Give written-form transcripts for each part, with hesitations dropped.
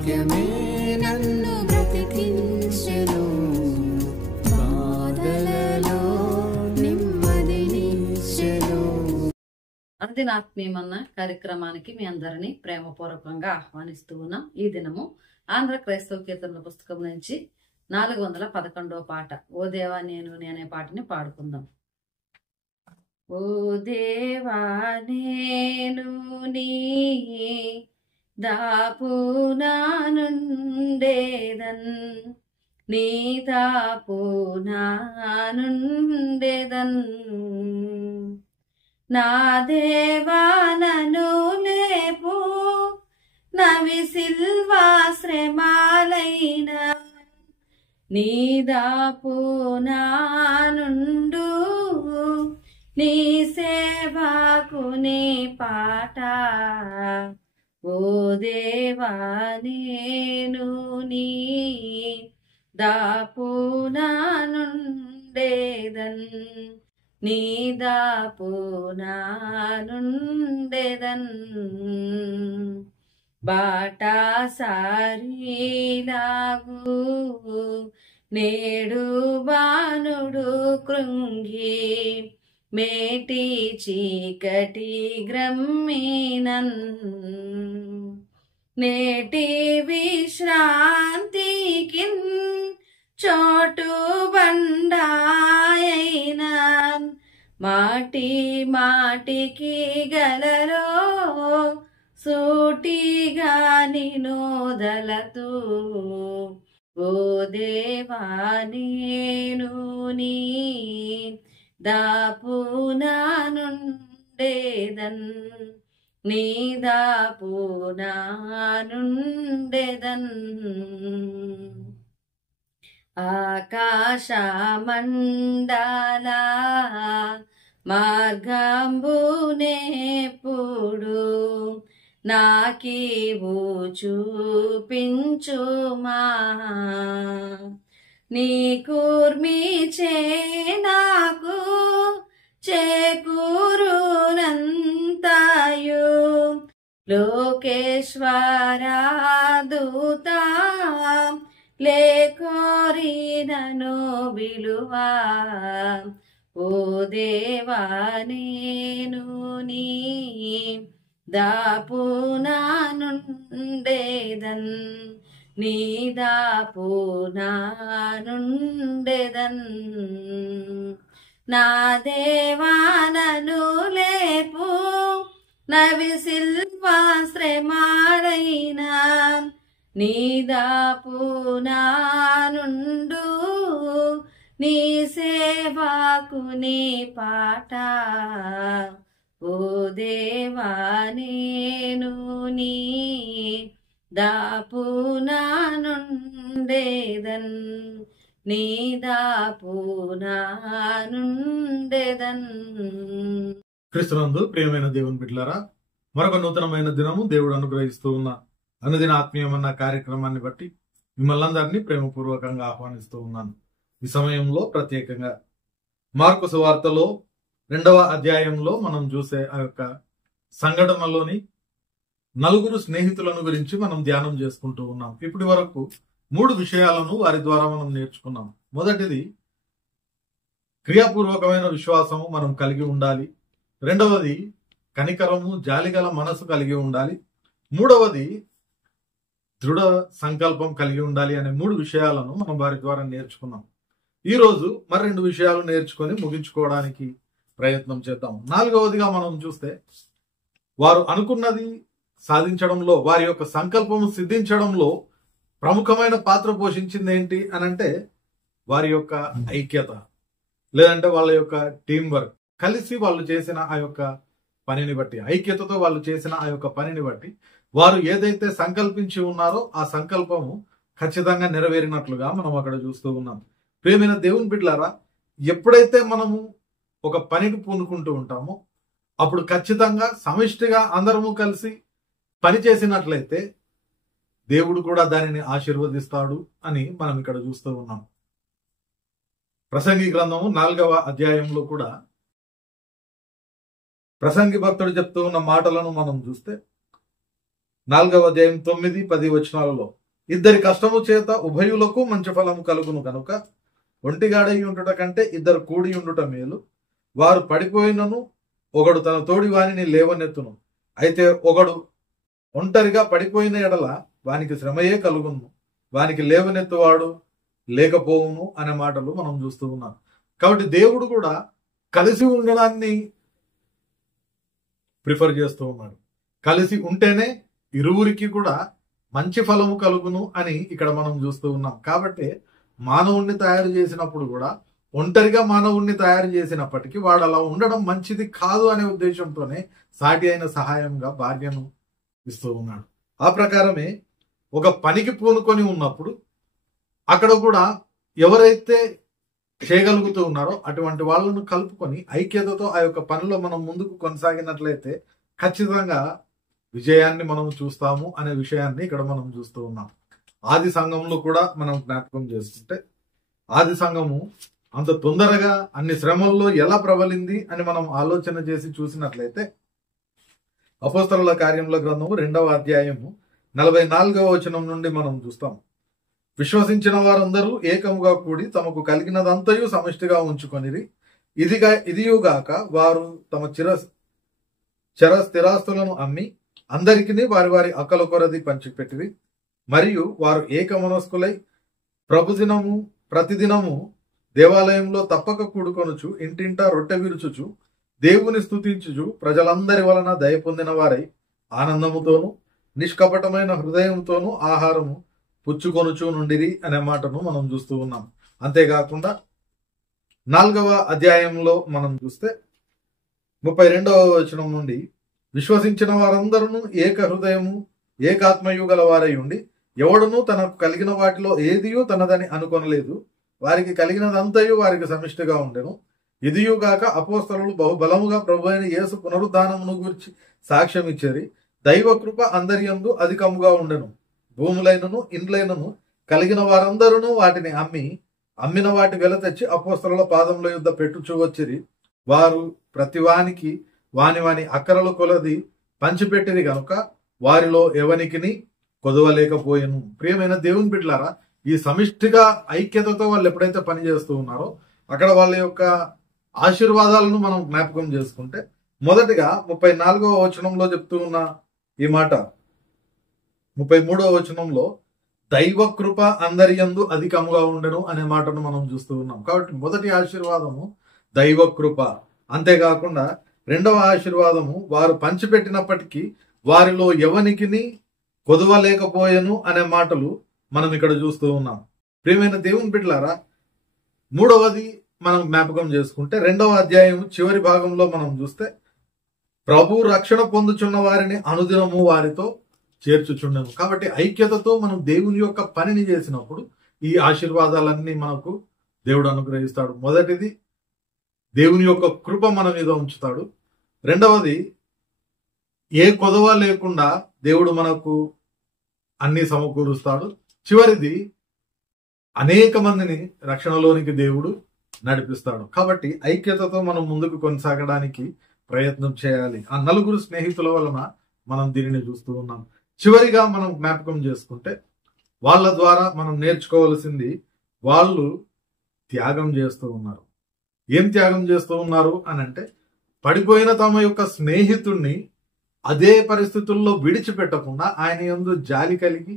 వాక్యమే నన్ను బ్రతికించెను, బాధలలో నెమ్మదినిచ్చెను. అనుదిన ఆత్మీయమన్న కార్యక్రమానికి మీ అందరినీ ప్రేమపూర్వకంగా ఆహ్వానిస్తూ ఉన్నాం. ఈ దినము ఆంధ్ర క్రైస్తవ కీర్తనల పుస్తకం నుంచి 411వ పాట ఓ దేవా నేను అనే పాటని పాడుకుందాం. ఓ దేవా నేను నీ దాపునా నుండేదన్, నీ దాపునా నుండేదన్. నా దేవా నన్ను లేపు, నవి సిల్వా శ్రమాలైన, నీ దాపునా నుండు, నీ సేవకు నీ పాట. ఓ దేవా నేను నీ దాపునా నుండేదన్, నీ దాపునా నుండేదన్. బాటా సారీలాగు నేడు బానుడు కృంగి, మేటి చీకటి గ్రమ్మినన్. నేటి విశ్రాంతికిన్ చోటు బండాయైనన్, మాటి మాటికి గలలో సూటిగా నినోదలతూ. ఓ దేవా నేను నీ దాపునా నుండేదన్, నీ దాపునా నుండేదన్. ఆకాశమండల మార్గంబునెప్పుడు నాకీవు చూపించుమా. నీ కూర్మిచే నాకు చేకూరునంతయు, లోకేశ్వరా దూత లేకోరినను విలువా. ఓ దేవా నేను నీ దాపునా నుండేదన్, నీ దాపునా నుండేదన్. నా దేవా నన్ను లేపు, నవి సిల్వా శ్రమాలైన, నీ దాపునా నుండు, నీ సేవకు నీ పాట. ఓ దేవా నేను నీ దాపునా నుండేదన్, నీ దాపునా నుండేదన్. క్రీస్తునందు ప్రియమైన దేవుని బిడ్డలారా, మరొక నూతనమైన దినము దేవుడు అనుగ్రహిస్తూ ఉన్న అనుదిన ఆత్మీయమన్న కార్యక్రమాన్ని బట్టి మిమ్మల్ని అందరినీ ప్రేమపూర్వకంగా ఆహ్వానిస్తూ ఉన్నాను. ఈ సమయంలో ప్రత్యేకంగా మార్కు సువార్తలో 2వ అధ్యాయంలో మనం చూసే ఆ యొక్క సంఘటనలోని 4 స్నేహితులను గురించి మనం ధ్యానం చేసుకుంటూ ఉన్నాం. ఇప్పటి వరకు 3 విషయాలను వారి ద్వారా మనం నేర్చుకున్నాం. మొదటిది, క్రియాపూర్వకమైన విశ్వాసము మనం కలిగి ఉండాలి. రెండవది, కనికరము జాలిగల మనసు కలిగి ఉండాలి. మూడవది, దృఢ సంకల్పం కలిగి ఉండాలి అనే 3 విషయాలను మనం వారి ద్వారా నేర్చుకున్నాం. ఈ రోజు మరి 2 విషయాలు నేర్చుకొని ముగించుకోవడానికి ప్రయత్నం చేద్దాం. 4వదిగా మనం చూస్తే, వారు అనుకున్నది సాధించడంలో, వారి యొక్క సంకల్పం సిద్ధించడంలో ప్రముఖమైన పాత్ర పోషించింది ఏంటి అనంటే వారి యొక్క ఐక్యత, లేదంటే వాళ్ళ యొక్క టీం వర్క్. కలిసి వాళ్ళు చేసిన ఆ యొక్క పనిని బట్టి, ఐక్యతతో వాళ్ళు చేసిన ఆ యొక్క పనిని బట్టి వారు ఏదైతే సంకల్పించి ఉన్నారో ఆ సంకల్పము ఖచ్చితంగా నెరవేరినట్లుగా మనం అక్కడ చూస్తూ ఉన్నాం. ప్రియమైన దేవుని బిడ్డలారా, ఎప్పుడైతే మనము ఒక పనికి పూనుకుంటూ ఉంటామో అప్పుడు ఖచ్చితంగా సమిష్టిగా అందరము కలిసి పని చేసినట్లయితే దేవుడు కూడా దానిని ఆశీర్వదిస్తాడు అని మనం ఇక్కడ చూస్తూ ఉన్నాం. ప్రసంగి గ్రంథము 4వ అధ్యాయంలో కూడా ప్రసంగి భక్తుడు చెప్తూ ఉన్న మాటలను మనం చూస్తే, 4వ అధ్యాయం 9, 10 వచనాలలో, ఇద్దరి కష్టము చేత ఉభయులకు మంచి ఫలము కలుగును కనుక ఒంటిగాడై ఉండుట కంటే ఇద్దరు కూడి ఉండుట మేలు. వారు పడిపోయినను ఒకడు తన తోడి వానిని లేవనెత్తును. అయితే ఒకడు ఒంటరిగా పడిపోయిన ఎడల వానికి శ్రమయే కలుగును, వానికి లేవనెత్తువాడు లేకపోవును అనే మాటలు మనం చూస్తూ ఉన్నాం. కాబట్టి దేవుడు కూడా కలిసి ఉండడాన్ని ప్రిఫర్ చేస్తూ ఉన్నాడు. కలిసి ఉంటేనే ఇరువురికి కూడా మంచి ఫలము కలుగును అని ఇక్కడ మనం చూస్తూ ఉన్నాం. కాబట్టి మానవుణ్ణి తయారు చేసినప్పుడు కూడా ఒంటరిగా మానవుణ్ణి తయారు చేసినప్పటికీ వాడు అలా ఉండడం మంచిది కాదు అనే ఉద్దేశంతోనే సాటి అయిన సహాయంగా భార్యను ఇస్తూ ఉన్నాడు. ఆ ప్రకారమే ఒక పనికి పూనుకొని ఉన్నప్పుడు అక్కడ కూడా ఎవరైతే చేయగలుగుతూ ఉన్నారో అటువంటి వాళ్ళను కలుపుకొని ఐక్యతతో ఆ యొక్క పనిలో మనం ముందుకు కొనసాగినట్లయితే ఖచ్చితంగా విజయాన్ని మనం చూస్తాము అనే విషయాన్ని ఇక్కడ మనం చూస్తూ ఉన్నాం. ఆది సంఘంలో కూడా మనం జ్ఞాపకం చేసుకుంటే ఆది సంఘము అంత తొందరగా అన్ని శ్రమల్లో ఎలా ప్రబలింది అని మనం ఆలోచన చేసి చూసినట్లయితే అపోస్తలుల కార్యముల గ్రంథము 2వ అధ్యాయము 44వ వచనం నుండి మనం చూస్తాం. విశ్వసించిన వారందరూ ఏకముగా కూడి తమకు కలిగినదంతయు సమిష్టిగా ఉంచుకొనిరి. ఇదియుగాక వారు తమ చర స్థిరాస్తులను అమ్మి అందరికీ వారి వారి అక్కల కొరది పంచిపెట్టిరి. మరియు వారు ఏక మనస్కులై ప్రతిదినము దేవాలయంలో తప్పక కూడుకొనుచు ఇంటింటా రొట్టె విరుచుచు దేవుని స్తుతించుచు ప్రజలందరి వలన దయ పొందిన వారై ఆనందముతోనూ నిష్కపటమైన హృదయంతోనూ ఆహారము పుచ్చుకొనుచు నుండిరి అనే మాటను మనం చూస్తూ ఉన్నాం. అంతేకాకుండా 4వ అధ్యాయంలో మనం చూస్తే 32వ వచనం నుండి విశ్వసించిన వారందరూ ఏక హృదయము ఏకాత్మయు గల వారై ఉండి ఎవడునూ తనకు కలిగిన వాటిలో ఏదియూ తనదని అనుకొనలేదు. వారికి కలిగినదంతయు వారికి సమిష్టిగా ఉండెను. ఇదియుగాక అపోస్తలులు బహుబలముగా ప్రభువైన యేసు పునరుద్ధానమును గురించి సాక్ష్యం ఇచ్చారు. దైవ కృప అందరి యందు అధికముగా ఉండెను. భూములైనను ఇండ్లైనను కలిగిన వారందరూ వాటిని అమ్మిన వాటి వెల తెచ్చి అపోస్తలుల పాదముల యుద్ధ పెట్టుచూ వచ్చిరి. వారు ప్రతివానికి వాని అక్కరల కొలది పంచిపెట్టిరి గనుక వారిలో ఎవనికిని కొదవలేకపోయెను. ప్రియమైన దేవుని బిడ్డలారా, ఈ సమిష్టిగా ఐక్యతతో వాళ్ళు ఎప్పుడైతే పని చేస్తూ ఉన్నారో అక్కడ వాళ్ళ యొక్క ఆశీర్వాదాలను మనం జ్ఞాపకం చేసుకుంటే మొదటిగా 34వ వచనంలో చెప్తూ ఉన్న ఈ మాట, 33వ వచనంలో దైవ కృప అందరి యందు అధికముగా ఉండెను అనే మాటను మనం చూస్తూ ఉన్నాం. కాబట్టి మొదటి ఆశీర్వాదము దైవ కృప. అంతేకాకుండా 2వ ఆశీర్వాదము వారు పంచిపెట్టినప్పటికీ వారిలో ఎవనికిని కొదవలేకపోయెను అనే మాటలు మనం ఇక్కడ చూస్తూ ఉన్నాం. ప్రియమైన దేవుని బిడ్డలారా, 3వది మనం జ్ఞాపకం చేసుకుంటే 2వ అధ్యాయం చివరి భాగంలో మనం చూస్తే ప్రభు రక్షణ పొందుచున్న వారిని అనుదినము వారితో చేర్చుచుండెను. కాబట్టి ఐక్యతతో మనం దేవుని యొక్క పనిని చేసినప్పుడు ఈ ఆశీర్వాదాలన్నీ మనకు దేవుడు అనుగ్రహిస్తాడు. మొదటిది దేవుని యొక్క కృప మన మీద ఉంచుతాడు. 2వది ఏ కొదవ లేకుండా దేవుడు మనకు అన్ని సమకూరుస్తాడు. చివరిది అనేక మందిని రక్షణలోనికి దేవుడు నడిపిస్తాడు. కాబట్టి ఐక్యతతో మనం ముందుకు కొనసాగడానికి ప్రయత్నం చేయాలి. ఆ 4 స్నేహితుల వలన మనం దీనిని చూస్తూ ఉన్నాం. చివరిగా మనం జ్ఞాపకం చేసుకుంటే వాళ్ళ ద్వారా మనం నేర్చుకోవాల్సింది, వాళ్ళు త్యాగం చేస్తూ ఉన్నారు. ఏం త్యాగం చేస్తూ ఉన్నారు అని అంటే, పడిపోయిన తమ యొక్క స్నేహితుణ్ణి అదే పరిస్థితుల్లో విడిచిపెట్టకుండా ఆయన యందు జాలి కలిగి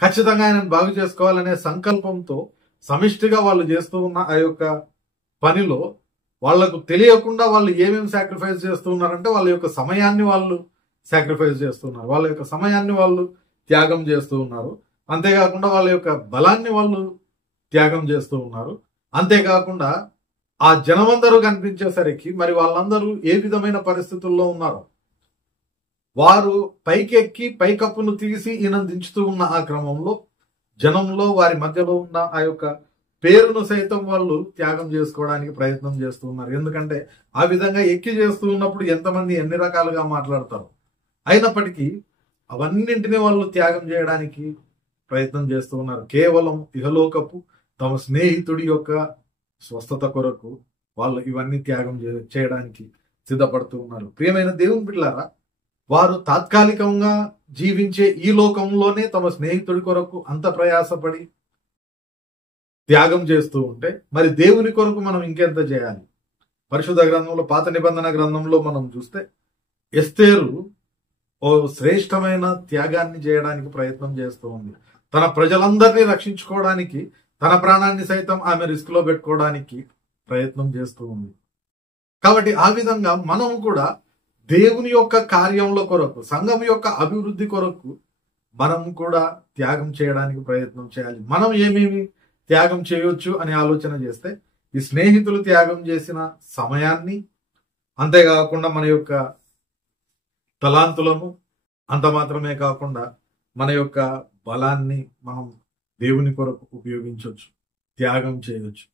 ఖచ్చితంగా ఆయనను బాగు చేసుకోవాలనే సంకల్పంతో సమిష్టిగా వాళ్ళు చేస్తూ ఉన్న ఆ యొక్క పనిలో వాళ్లకు తెలియకుండా వాళ్ళు ఏమేమి సాక్రిఫైస్ చేస్తూ ఉన్నారంటే వాళ్ళ యొక్క సమయాన్ని వాళ్ళు సాక్రిఫైస్ చేస్తున్నారు, వాళ్ళ యొక్క సమయాన్ని వాళ్ళు త్యాగం చేస్తూ ఉన్నారు. అంతేకాకుండా వాళ్ళ యొక్క బలాన్ని వాళ్ళు త్యాగం చేస్తూ ఉన్నారు. అంతేకాకుండా ఆ జనమందరూ కనిపించేసరికి మరి వాళ్ళందరూ ఏ విధమైన పరిస్థితుల్లో ఉన్నారు, వారు పైకెక్కి పైకప్పును తీసి ఈయన దించుతూ ఉన్న ఆ క్రమంలో జనంలో వారి మధ్యలో ఉన్న ఆ యొక్క పేరును సైతం వాళ్ళు త్యాగం చేసుకోవడానికి ప్రయత్నం చేస్తూ ఉన్నారు. ఎందుకంటే ఆ విధంగా ఎక్కి చేస్తూ ఉన్నప్పుడు ఎంతమంది ఎన్ని రకాలుగా మాట్లాడతారు. అయినప్పటికీ అవన్నింటినీ వాళ్ళు త్యాగం చేయడానికి ప్రయత్నం చేస్తూ ఉన్నారు. కేవలం ఇహలోకపు తమ స్నేహితుడి యొక్క స్వస్థత కొరకు వాళ్ళు ఇవన్నీ త్యాగం చేయడానికి సిద్ధపడుతూ ఉన్నారు. ప్రియమైన దేవుని బిడ్డలారా, వారు తాత్కాలికంగా జీవించే ఈ లోకంలోనే తమ స్నేహితుడి కొరకు అంత ప్రయాసపడి త్యాగం చేస్తూ ఉంటే మరి దేవుని కొరకు మనం ఇంకెంత చేయాలి? పరిశుద్ధ గ్రంథంలో, పాత నిబంధన గ్రంథంలో మనం చూస్తే ఎస్తేరు ఓ శ్రేష్టమైన త్యాగాన్ని చేయడానికి ప్రయత్నం చేస్తూ ఉంది. తన ప్రజలందరినీ రక్షించుకోవడానికి తన ప్రాణాన్ని సైతం ఆమె రిస్క్ లో పెట్టుకోవడానికి ప్రయత్నం చేస్తూ ఉంది. కాబట్టి ఆ విధంగా మనం కూడా దేవుని యొక్క కార్యంలో కొరకు, సంఘం యొక్క అభివృద్ధి కొరకు మనం కూడా త్యాగం చేయడానికి ప్రయత్నం చేయాలి. మనం ఏమేమి త్యాగం చేయొచ్చు అని ఆలోచన చేస్తే, ఈ స్నేహితులు త్యాగం చేసిన సమయాన్ని, అంతేకాకుండా మన యొక్క తలాంతులను, అంత మాత్రమే కాకుండా మన యొక్క బలాన్ని మనం దేవుని కొరకు ఉపయోగించవచ్చు, త్యాగం చేయవచ్చు.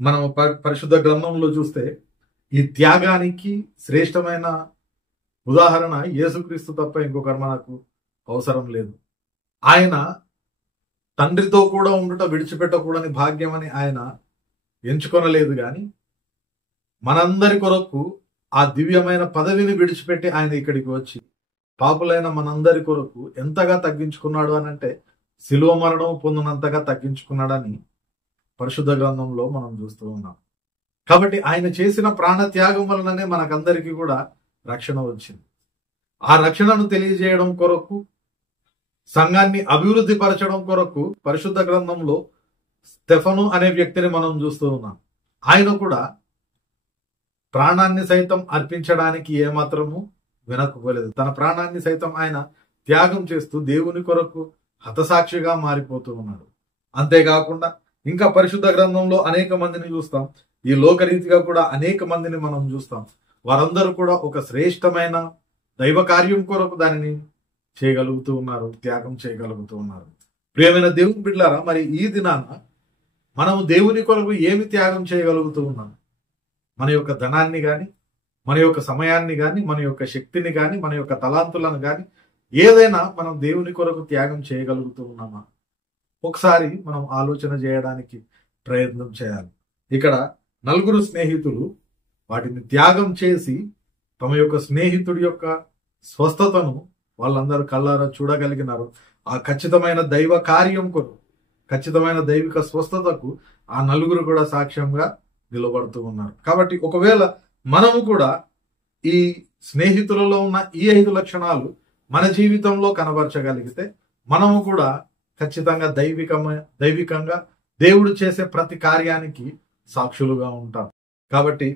మనం పరిశుద్ధ గ్రంథంలో చూస్తే ఈ త్యాగానికి శ్రేష్టమైన ఉదాహరణ యేసుక్రీస్తు తప్ప ఇంకొకరు మనకు అవసరం లేదు. ఆయన తండ్రితో కూడా ఉండుట విడిచిపెట్టకూడని భాగ్యం అని ఆయన ఎంచుకొనలేదు, కానీ మనందరి కొరకు ఆ దివ్యమైన పదవిని విడిచిపెట్టి ఆయన ఇక్కడికి వచ్చి పాపులైన మనందరి కొరకు ఎంతగా తగ్గించుకున్నాడు అని అంటే, శిలువ మరణం పొందినంతగా తగ్గించుకున్నాడని పరిశుద్ధ గ్రంథంలో మనం చూస్తూ ఉన్నాం. కాబట్టి ఆయన చేసిన ప్రాణత్యాగం వలననే మనకందరికీ కూడా రక్షణ వచ్చింది. ఆ రక్షణను తెలియజేయడం కొరకు, సంఘాన్ని అభివృద్ధి పరచడం కొరకు పరిశుద్ధ గ్రంథంలో స్టెఫను అనే వ్యక్తిని మనం చూస్తూ ఉన్నాం. ఆయన కూడా ప్రాణాన్ని సైతం అర్పించడానికి ఏమాత్రము వెనక్కుపోలేదు. తన ప్రాణాన్ని సైతం ఆయన త్యాగం చేస్తూ దేవుని కొరకు హతసాక్షిగా మారిపోతూ ఉన్నాడు. అంతేకాకుండా ఇంకా పరిశుద్ధ గ్రంథంలో అనేక మందిని చూస్తాం. ఈ లోకరీతిగా కూడా అనేక మందిని మనం చూస్తాం. వారందరూ కూడా ఒక శ్రేష్టమైన దైవ కార్యం కొరకు దానిని చేయగలుగుతూ ఉన్నారు, త్యాగం చేయగలుగుతూ ఉన్నారు. ప్రియమైన దేవుని బిడ్డలారా, మరి ఈ దినాన మనము దేవుని కొరకు ఏమి త్యాగం చేయగలుగుతూ ఉన్నాం? మన యొక్క ధనాన్ని కానీ, మన యొక్క సమయాన్ని కానీ, మన యొక్క శక్తిని కానీ, మన యొక్క తలాంతులను కానీ, ఏదైనా మనం దేవుని కొరకు త్యాగం చేయగలుగుతూ ఉన్నామా? ఒకసారి మనం ఆలోచన చేయడానికి ప్రయత్నం చేయాలి. ఇక్కడ 4 స్నేహితులు వాటిని త్యాగం చేసి తమ యొక్క స్నేహితుడి యొక్క స్వస్థతను వాళ్ళందరూ కళ్ళారా చూడగలిగినారు. ఆ ఖచ్చితమైన దైవ కార్యం కొరకు, ఖచ్చితమైన దైవిక స్వస్థతకు ఆ 4 కూడా సాక్ష్యంగా నిలబడుతూ ఉన్నారు. కాబట్టి ఒకవేళ మనము కూడా ఈ స్నేహితులలో ఉన్న ఈ 5 లక్షణాలు మన జీవితంలో కనబరచగలిగితే మనము కూడా ఖచ్చితంగా దైవికంగా దేవుడు చేసే ప్రతి కార్యానికి సాక్షులుగా ఉంటాం. కాబట్టి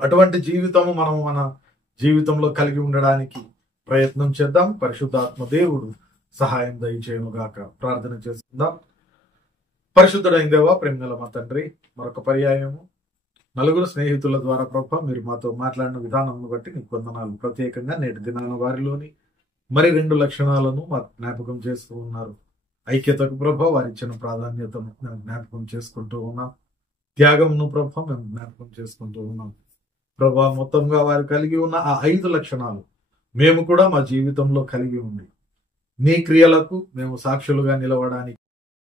అటువంటి జీవితము మనం మన జీవితంలో కలిగి ఉండడానికి ప్రయత్నం చేద్దాం. పరిశుద్ధాత్మ దేవుడు సహాయం దయచేయునుగాక. ప్రార్థన చేసుకుందాం. పరిశుద్ధుడైన దేవా, ప్రేమగల మా తండ్రి, మరొక పర్యాయము 4 స్నేహితుల ద్వారా ప్రభా మీరు మాతో మాట్లాడిన విధానం బట్టి నీకు వందనాలు. ప్రత్యేకంగా నేటి దినాన వారిలోని మరి 2 లక్షణాలను మాకు జ్ఞాపకం చేస్తూ ఉన్నారు. ఐక్యతకు ప్రభా వారి ఇచ్చిన ప్రాధాన్యతను మేము జ్ఞాపకం చేసుకుంటూ ఉన్నాం. త్యాగమును ప్రభా మేము జ్ఞాపకం చేసుకుంటూ ఉన్నాం. ప్రభా మొత్తంగా వారు కలిగి ఉన్న ఆ 5 లక్షణాలు మేము కూడా మా జీవితంలో కలిగి ఉంది నీ క్రియలకు మేము సాక్షులుగా నిలవడానికి,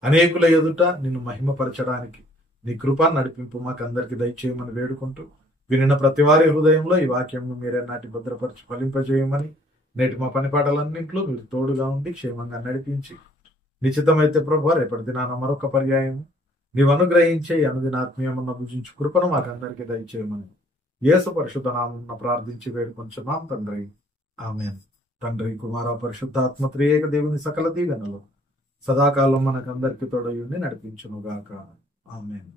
అనేకుల ఎదుట నిన్ను మహిమపరచడానికి నీ కృప నడిపింపు మాకందరికి దయచేయమని వేడుకుంటూ, వినిన ప్రతి వారి హృదయంలో ఈ వాక్యంను మీరే నాటి భద్రపరిచి ఫలింపజేయమని, నేటి మా పనిపాటలన్నింటిలో మీరు తోడుగా ఉండి క్షేమంగా నడిపించి, నిశ్చితమైతే ప్రభు రేపటి దినాన మరొక పర్యాయం నీవు అనుగ్రహించే అనుదినాత్మీయమన్న భుజించు కృపను మాకందరికి దయచేయమని యేసు పరిశుద్ధ నామమున ప్రార్థించి వేడుకొంచున్నాం తండ్రి. ఆమేన్. తండ్రి, కుమార, పరిశుద్ధాత్మ త్రియేక దేవుని సకల దీవెనలు సదాకాలం మనకందరికి తోడయుండి నడిపించునుగాక. ఆమేన్.